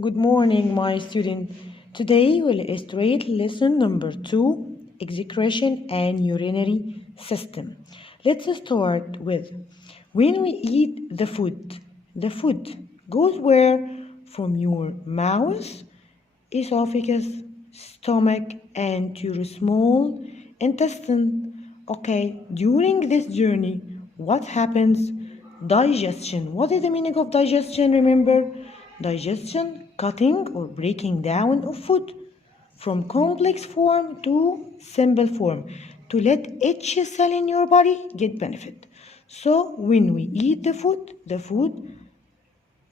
Good morning, my student. Today we'll illustrate lesson number 2, excretion and urinary system. Let's start with when we eat the food goes where? From your mouth, esophagus, stomach, and to your small intestine. Okay, during this journey, what happens? Digestion. What is the meaning of digestion? Remember, digestion, cutting or breaking down of food from complex form to simple form to let each cell in your body get benefit. So when we eat the food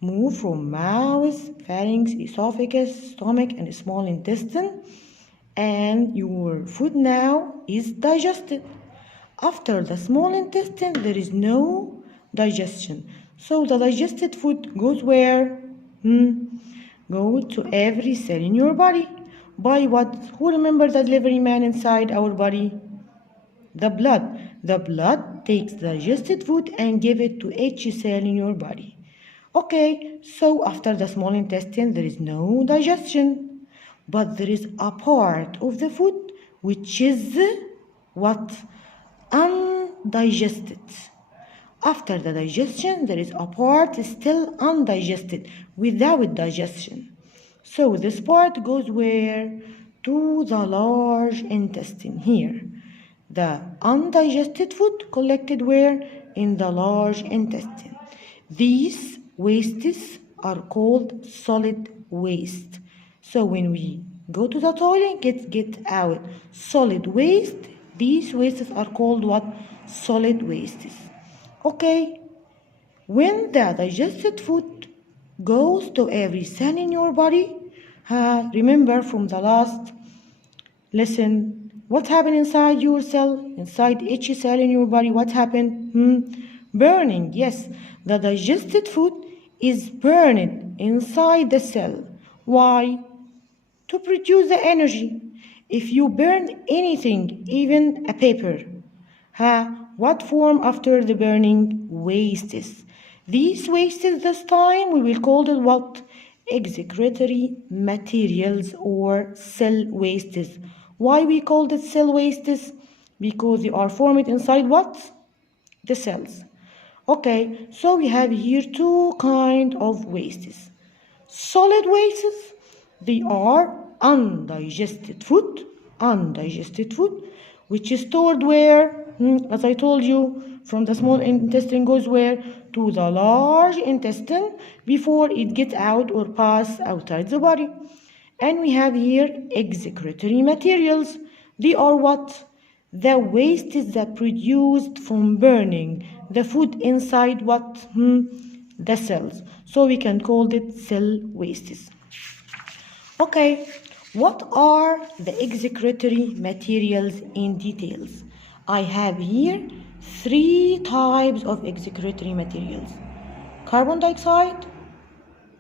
move from mouth, pharynx, esophagus, stomach, and small intestine, and your food now is digested. After the small intestine, there is no digestion. So the digested food goes where? Go to every cell in your body. By what? Who remember the delivery man inside our body? The blood. The blood takes the digested food and give it to each cell in your body. Okay, so after the small intestine, there is no digestion. But there is a part of the food which is what? Undigested. After the digestion, there is a part still undigested, without digestion. So this part goes where? To the large intestine here. The undigested food collected where? In the large intestine. These wastes are called solid waste. So when we go to the toilet, get out solid waste. These wastes are called what? Solid wastes. Okay, when the digested food goes to every cell in your body, remember from the last lesson, what happened inside your cell, inside each cell in your body, what happened? Burning, yes. The digested food is burned inside the cell. Why? To produce the energy. If you burn anything, even a paper, what form after the burning? Wastes. These wastes this time we will call it what? Excretory materials or cell wastes. Why we called it cell wastes? Because they are formed inside what? The cells. Okay, so we have here two kinds of wastes. Solid wastes, they are undigested food, which is stored where? As I told you, from the small intestine goes where? To the large intestine before it gets out or pass outside the body. And we have here excretory materials. They are what? The wastes that produced from burning the food inside what? The cells. So we can call it cell wastes. Okay, what are the excretory materials in details? I have here 3 types of excretory materials: carbon dioxide,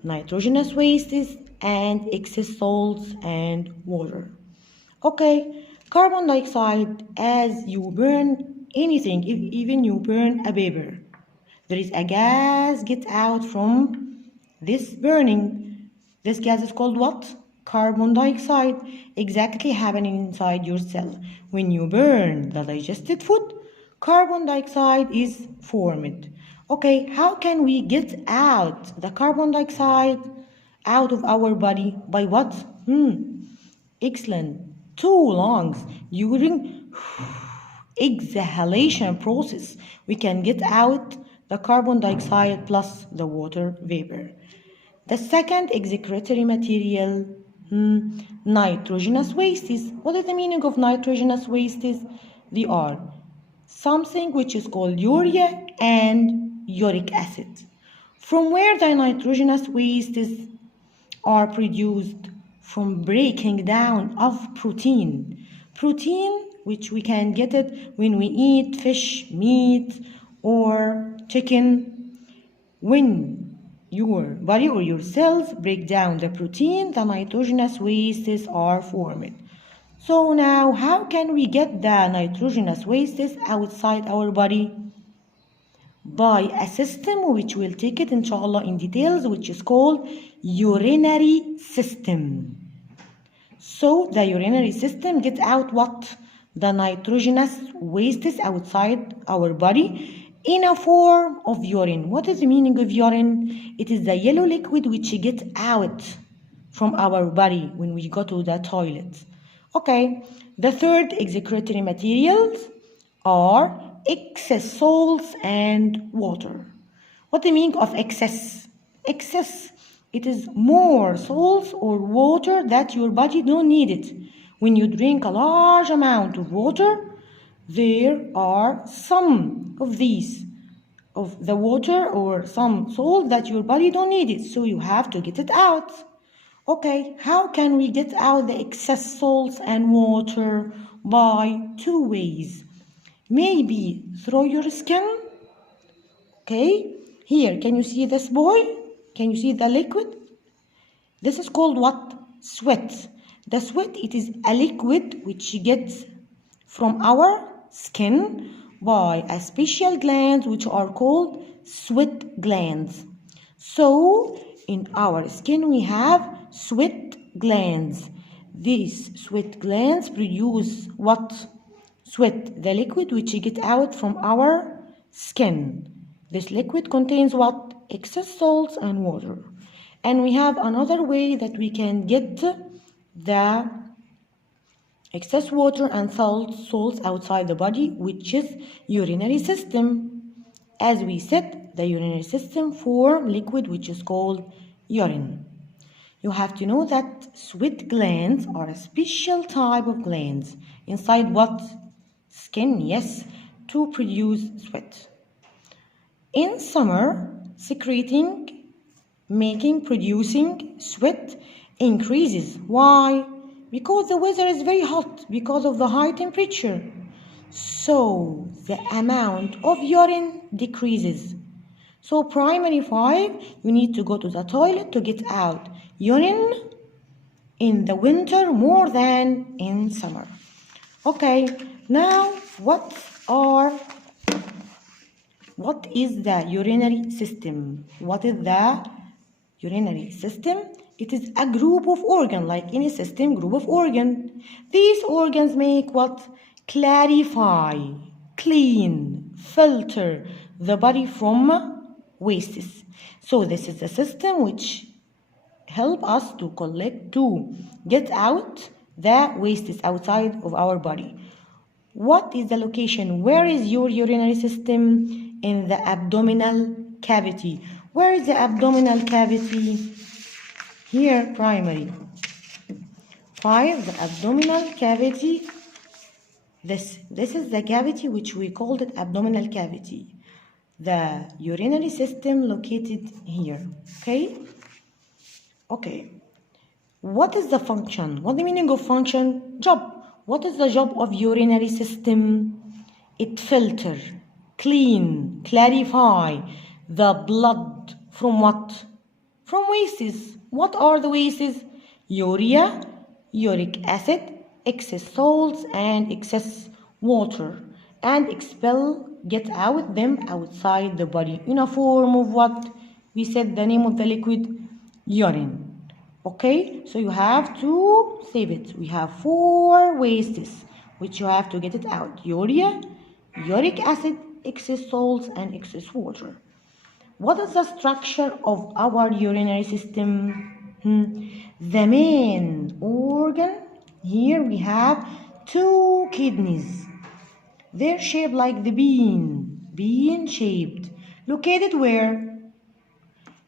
nitrogenous wastes, and excess salts and water. Okay, carbon dioxide, as you burn anything, even you burn a paper, there is a gas gets out from this burning. This gas is called what? Carbon dioxide. Exactly happening inside your cell. When you burn the digested food, carbon dioxide is formed. Okay, how can we get out the carbon dioxide out of our body? By what? Excellent. 2 lungs. During exhalation process, we can get out the carbon dioxide plus the water vapor. The second excretory material, nitrogenous wastes. What is the meaning of nitrogenous wastes? They are something which is called urea and uric acid. From where the nitrogenous wastes are produced? From breaking down of protein. Protein, which we can get it when we eat fish, meat, or chicken. When your body or your cells break down the protein, the nitrogenous wastes are formed. So now, how can we get the nitrogenous wastes outside our body? By a system which we'll take it inshallah in details, which is called urinary system. So the urinary system gets out what? The nitrogenous wastes outside our body in a form of urine. What is the meaning of urine? It is the yellow liquid which gets out from our body when we go to the toilet. Okay, the third excretory materials are excess salts and water. What the meaning of excess? Excess, it is more salts or water that your body don't need it. When you drink a large amount of water, there are some of these of the water or some salt that your body don't need it, so you have to get it out. Okay, how can we get out the excess salts and water? By two ways. Maybe through your skin. Okay, here, can you see this boy? Can you see the liquid? This is called what? Sweat. The sweat, it is a liquid which gets from our skin by a special glands which are called sweat glands. So, in our skin we have sweat glands. These sweat glands produce what? Sweat, the liquid which get out from our skin. This liquid contains what? Excess salts and water. And we have another way that we can get the excess water and salts outside the body, which is urinary system. As we said, the urinary system form liquid which is called urine. You have to know that sweat glands are a special type of glands inside what? Skin, yes, to produce sweat. In summer, producing sweat increases. Why? Because the weather is very hot because of the high temperature. So the amount of urine decreases. So primary 5, you need to go to the toilet to get out urine in the winter more than in summer. Okay, now what is the urinary system? What is the urinary system? It is a group of organs, like any system, group of organs. These organs make what? Clarify, clean, filter the body from wastes. So this is the system which help us to get out the wastes outside of our body. What is the location? Where is your urinary system? In the abdominal cavity. Where is the abdominal cavity? Here, primary 5, the abdominal cavity. This is the cavity which we called it abdominal cavity. The urinary system located here. Okay. What is the function? What is the meaning of function? Job. What is the job of urinary system? It filter, clean, clarify the blood from what? From wastes. What are the wastes? Urea, uric acid, excess salts and excess water, and get out them outside the body in a form of what? We said the name of the liquid, urine. Okay, so you have to save it. We have 4 wastes which you have to get it out: urea, uric acid, excess salts and excess water. What is the structure of our urinary system? The main organ, here we have 2 kidneys. They're shaped like the bean shaped. Located where?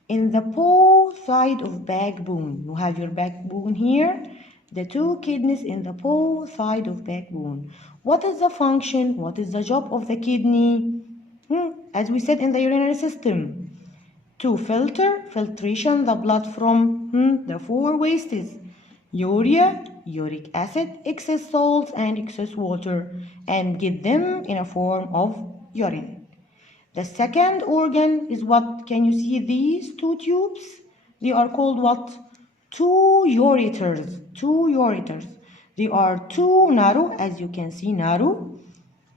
In the both side of backbone. You have your backbone here. The 2 kidneys in the both side of backbone. What is the function? What is the job of the kidney? As we said in the urinary system, to filtration the blood from the 4 wastes: urea, uric acid, excess salts and excess water, and get them in a form of urine. The second organ is what? Can you see these 2 tubes? They are called what? 2 ureters. 2 ureters. They are 2 narrow, as you can see, narrow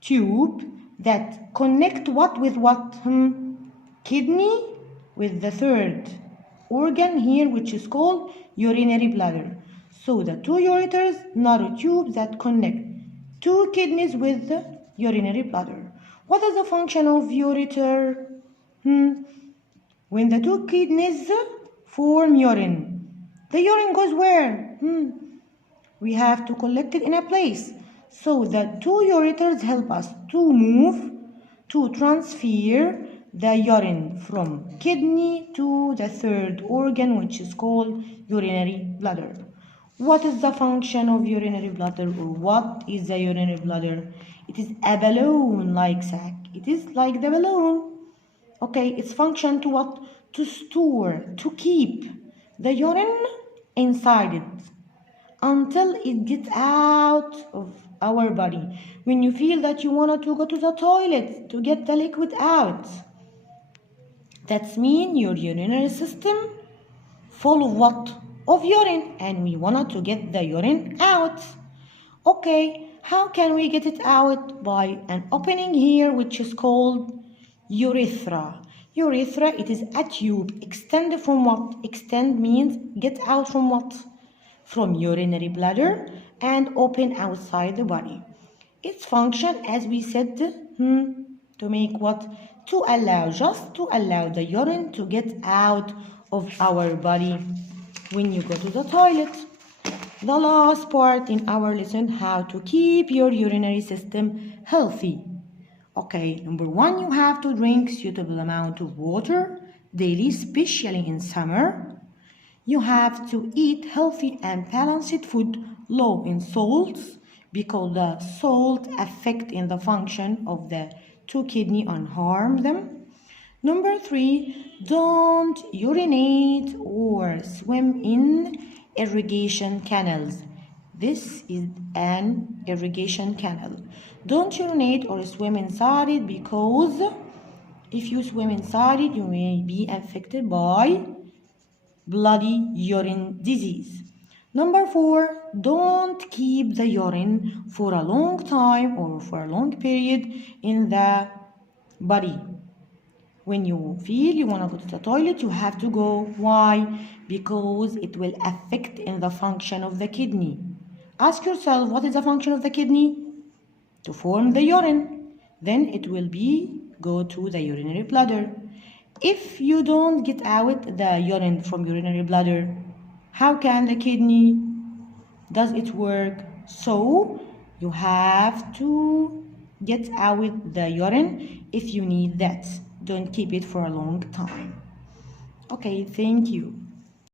tube that connect what with what? Kidney with the third organ here which is called urinary bladder. So the two ureters, narrow tubes that connect two kidneys with the urinary bladder. What is the function of ureter? When the two kidneys form urine, the urine goes where? We have to collect it in a place. So the two ureters help us to transfer the urine from kidney to the third organ which is called urinary bladder. What is the function of urinary bladder, or what is the urinary bladder? It is a balloon-like sac. It is like the balloon. Okay, its function to what? To store, to keep the urine inside it until it gets out of our body. When you feel that you wanted to go to the toilet to get the liquid out, that means your urinary system full of what? Of urine, and we wanted to get the urine out. Okay, how can we get it out? By an opening here which is called urethra. Urethra, it is a tube. Extend from what? Extend means get out from what? From urinary bladder and open outside the body. Its function, as we said, to make what? To allow, just to allow the urine to get out of our body when you go to the toilet. The last part in our lesson, how to keep your urinary system healthy. Okay, number one, you have to drink suitable amount of water daily, especially in summer. You have to eat healthy and balanced food, low in salts, because the salt affect in the function of the two kidney and harm them. Number three, don't urinate or swim in irrigation canals. This is an irrigation canal. Don't urinate or swim inside it, because if you swim inside it, you may be affected by bloody urine disease. Number four, don't keep the urine for a long time or for a long period in the body. When you feel you want to go to the toilet, you have to go. Why? Because it will affect in the function of the kidney. Ask yourself, what is the function of the kidney? To form the urine. Then it will go to the urinary bladder. If you don't get out the urine from urinary bladder, how can the kidney does it work? So you have to get out the urine if you need that. Don't keep it for a long time. Okay, thank you.